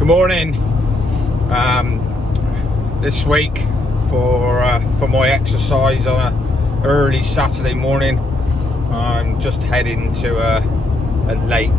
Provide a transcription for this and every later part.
Good morning. This week for my exercise on a early Saturday morning, I'm just heading to a lake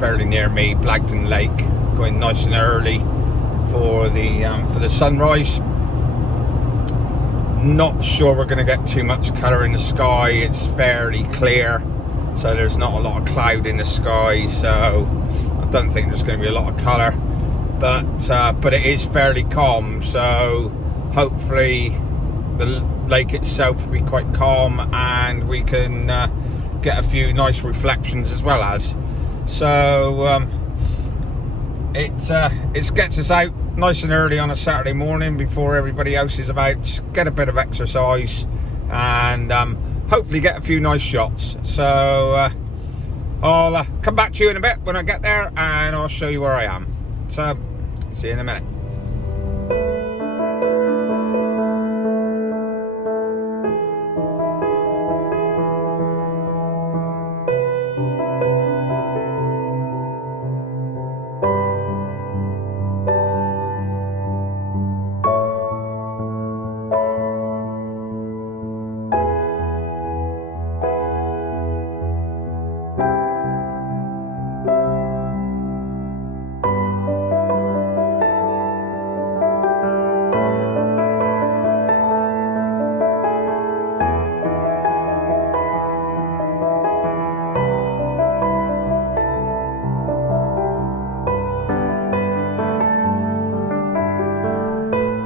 fairly near me, Blagdon Lake. Going nice and early for the sunrise. Not sure we're going to get too much colour in the sky. It's fairly clear, so there's not a lot of cloud in the sky, so I don't think there's going to be a lot of colour, but it is fairly calm, so hopefully the lake itself will be quite calm and we can get a few nice reflections as well as. So it gets us out nice and early on a Saturday morning before everybody else is about, get a bit of exercise and hopefully get a few nice shots. So I'll come back to you in a bit when I get there and I'll show you where I am. So see you in a minute.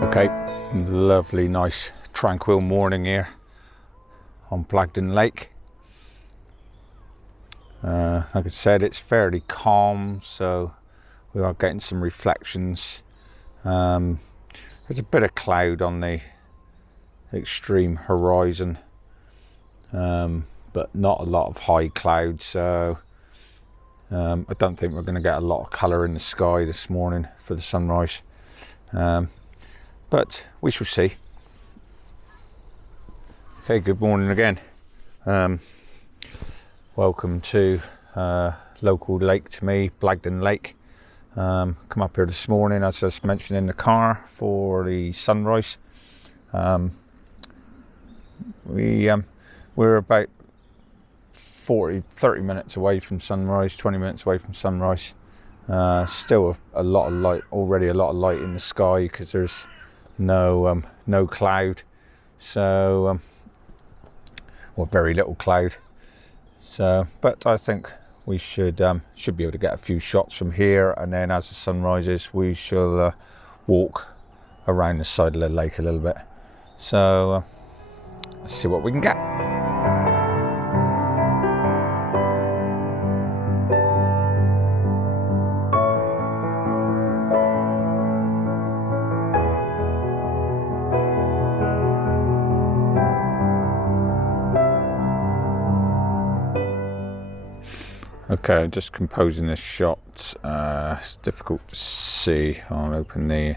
Okay, lovely, nice, tranquil morning here on Blagdon Lake. Like I said, it's fairly calm, so we are getting some reflections. There's a bit of cloud on the extreme horizon, but not a lot of high cloud, so I don't think we're going to get a lot of colour in the sky this morning for the sunrise. But we shall see. Okay, good morning again. Welcome to local lake to me, Blagdon Lake. Come up here this morning, as I just mentioned, in the car for the sunrise. We're about 30 minutes away from sunrise, 20 minutes away from sunrise. Still a lot of light, already a lot of light in the sky because there's no cloud, so or very little cloud. So, but I think we should be able to get a few shots from here, and then as the sun rises, we shall walk around the side of the lake a little bit. So let's see what we can get. Okay, just composing this shot. It's difficult to see. I'll open the,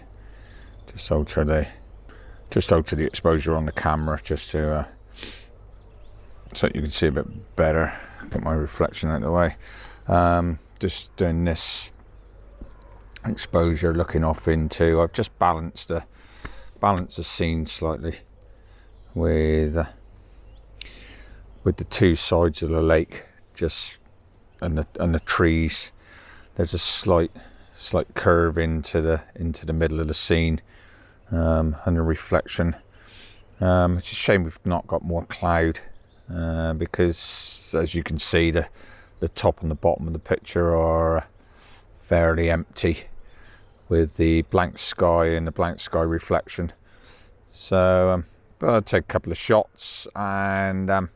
just alter the exposure on the camera just to so you can see a bit better. Get my reflection out of the way. Just doing this exposure, looking off into. I've just balanced the scene slightly with the two sides of the lake, just. And the trees. There's a slight curve into the middle of the scene, and the reflection. It's a shame we've not got more cloud, because as you can see, the top and the bottom of the picture are fairly empty, with the blank sky and the blank sky reflection. So, but I'll take a couple of shots and.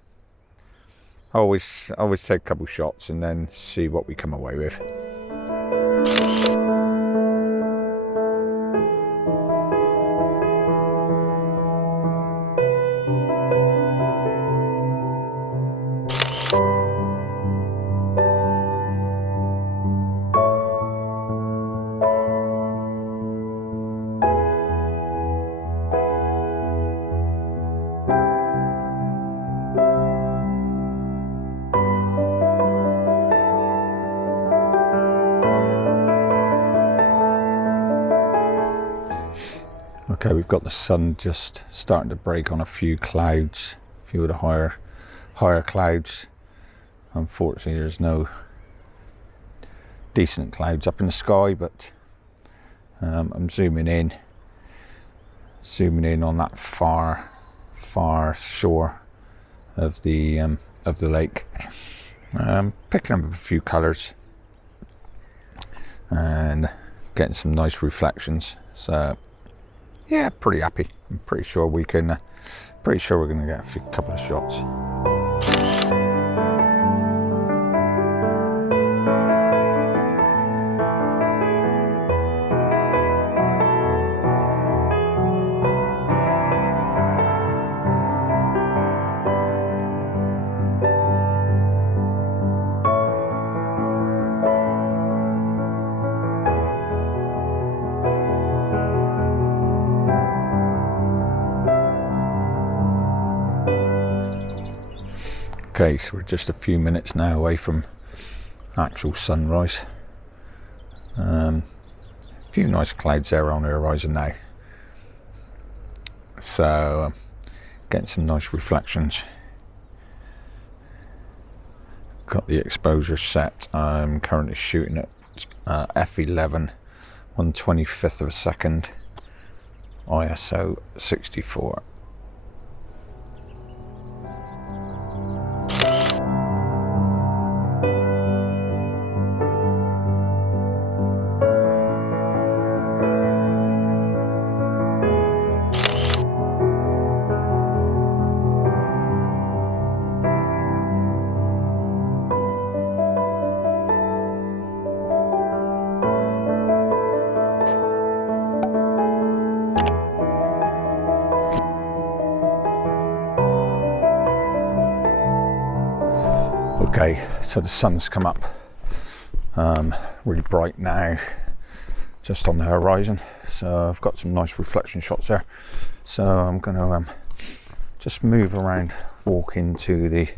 Always take a couple shots and then see what we come away with. Okay, we've got the sun just starting to break on a few clouds, a few of the higher clouds. Unfortunately, there's no decent clouds up in the sky, but I'm zooming in on that far shore of the lake, picking up a few colours and getting some nice reflections. So yeah, pretty happy. I'm pretty sure we're going to get a couple of shots. Okay, so we're just a few minutes now away from actual sunrise. A few nice clouds there on the horizon now. So, getting some nice reflections. Got the exposure set. I'm currently shooting at f11, 1/25th of a second, ISO 64. Okay, so the sun's come up really bright now, just on the horizon. So I've got some nice reflection shots there. So I'm going to just move around, walk into the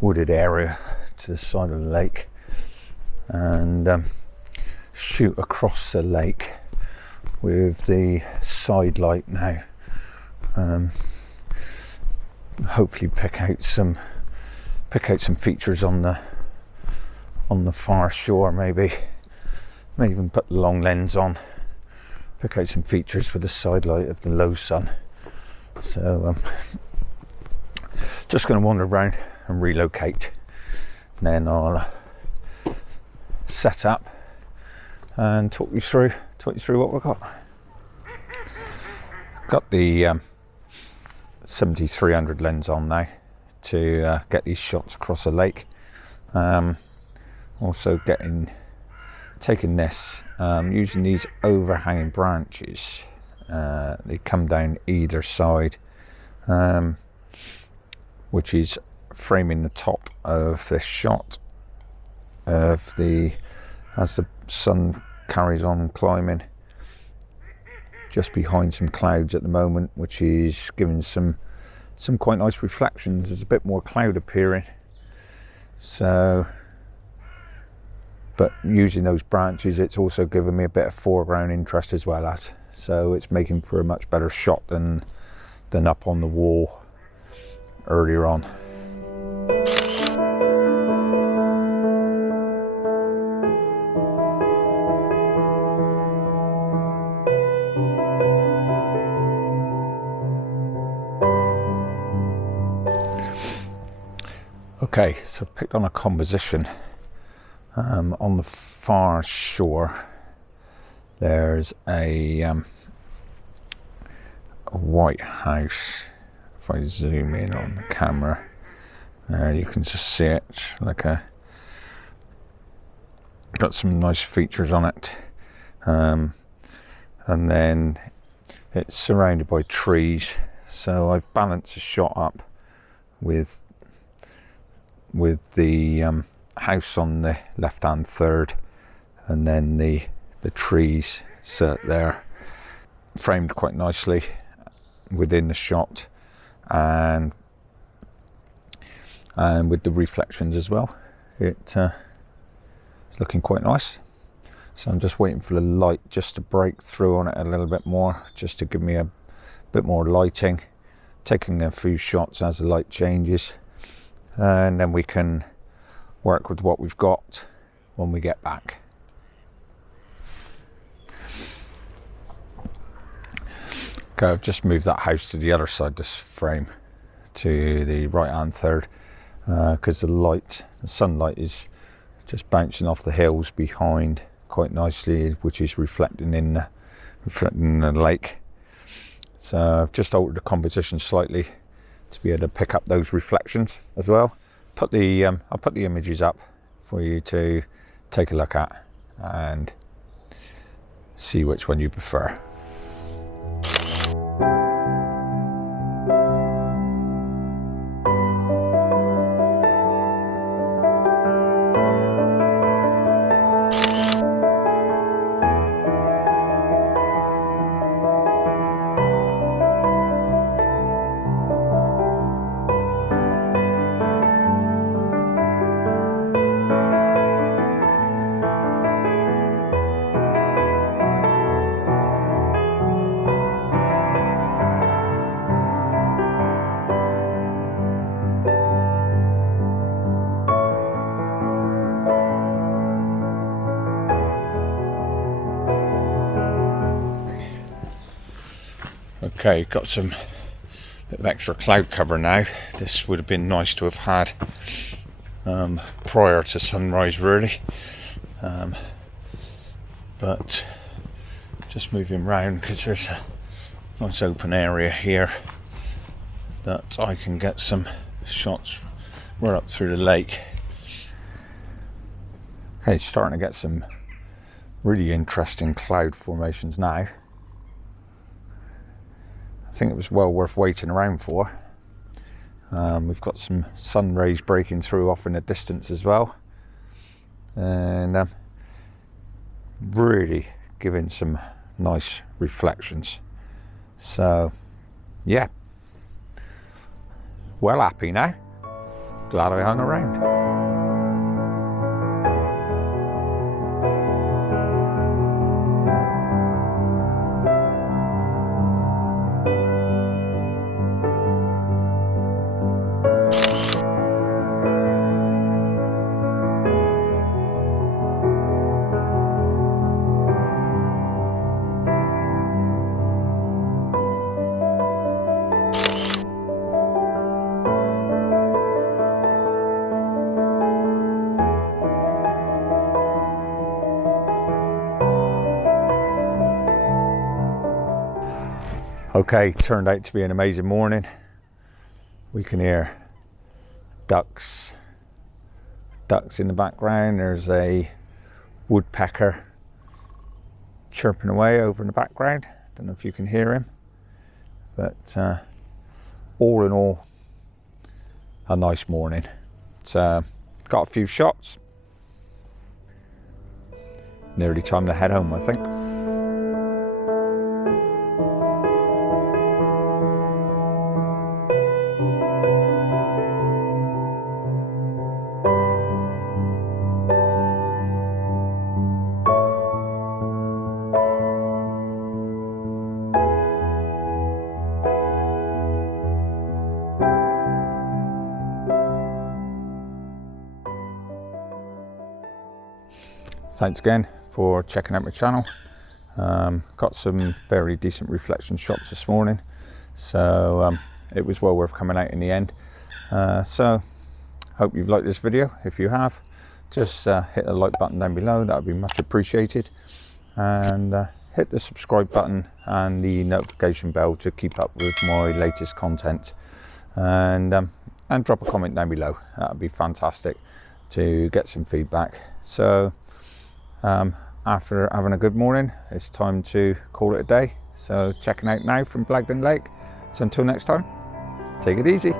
wooded area to the side of the lake, and shoot across the lake with the side light now. Hopefully pick out some features on the far shore. Maybe even put the long lens on, pick out some features with the side light of the low sun. So just going to wander around and relocate, and then I'll set up and talk you through what we've got. Got the 70-300 lens on now to get these shots across the lake. Also taking this, using these overhanging branches. They come down either side, which is framing the top of this shot as the sun carries on climbing just behind some clouds at the moment, which is giving some quite nice reflections. There's a bit more cloud appearing, so, but using those branches, it's also giving me a bit of foreground interest as well, so it's making for a much better shot than up on the wall earlier on. Okay, so I've picked on a composition on the far shore. There's a white house. If I zoom in on the camera, there you can just see it. It's like got some nice features on it, and then it's surrounded by trees. So I've balanced the shot up with the house on the left hand third, and then the trees set there, framed quite nicely within the shot, and with the reflections as well. It's looking quite nice. So I'm just waiting for the light just to break through on it a little bit more, just to give me a bit more lighting. Taking a few shots as the light changes, and then we can work with what we've got when we get back. Okay, I've just moved that house to the other side, this frame, to the right hand third, because the sunlight is just bouncing off the hills behind quite nicely, which is reflecting in the lake. So I've just altered the composition slightly to be able to pick up those reflections as well. I'll put the images up for you to take a look at and see which one you prefer. Okay, got some bit of extra cloud cover now. This would have been nice to have had prior to sunrise, really, but just moving round because there's a nice open area here that I can get some shots right up through the lake. Okay, starting to get some really interesting cloud formations now. I think it was well worth waiting around for. We've got some sun rays breaking through off in the distance as well, and really giving some nice reflections. So yeah, well happy now. Glad I hung around. Okay, turned out to be an amazing morning. We can hear ducks in the background. There's a woodpecker chirping away over in the background. Don't know if you can hear him, but all in all, a nice morning. So got a few shots. Nearly time to head home, I think. Thanks again for checking out my channel. Got some very decent reflection shots this morning, so it was well worth coming out in the end. So hope you've liked this video. If you have, just hit the like button down below, that would be much appreciated, and hit the subscribe button and the notification bell to keep up with my latest content, and drop a comment down below. That would be fantastic to get some feedback. So after having a good morning, it's time to call it a day. So checking out now from Blagdon Lake. So until next time, take it easy.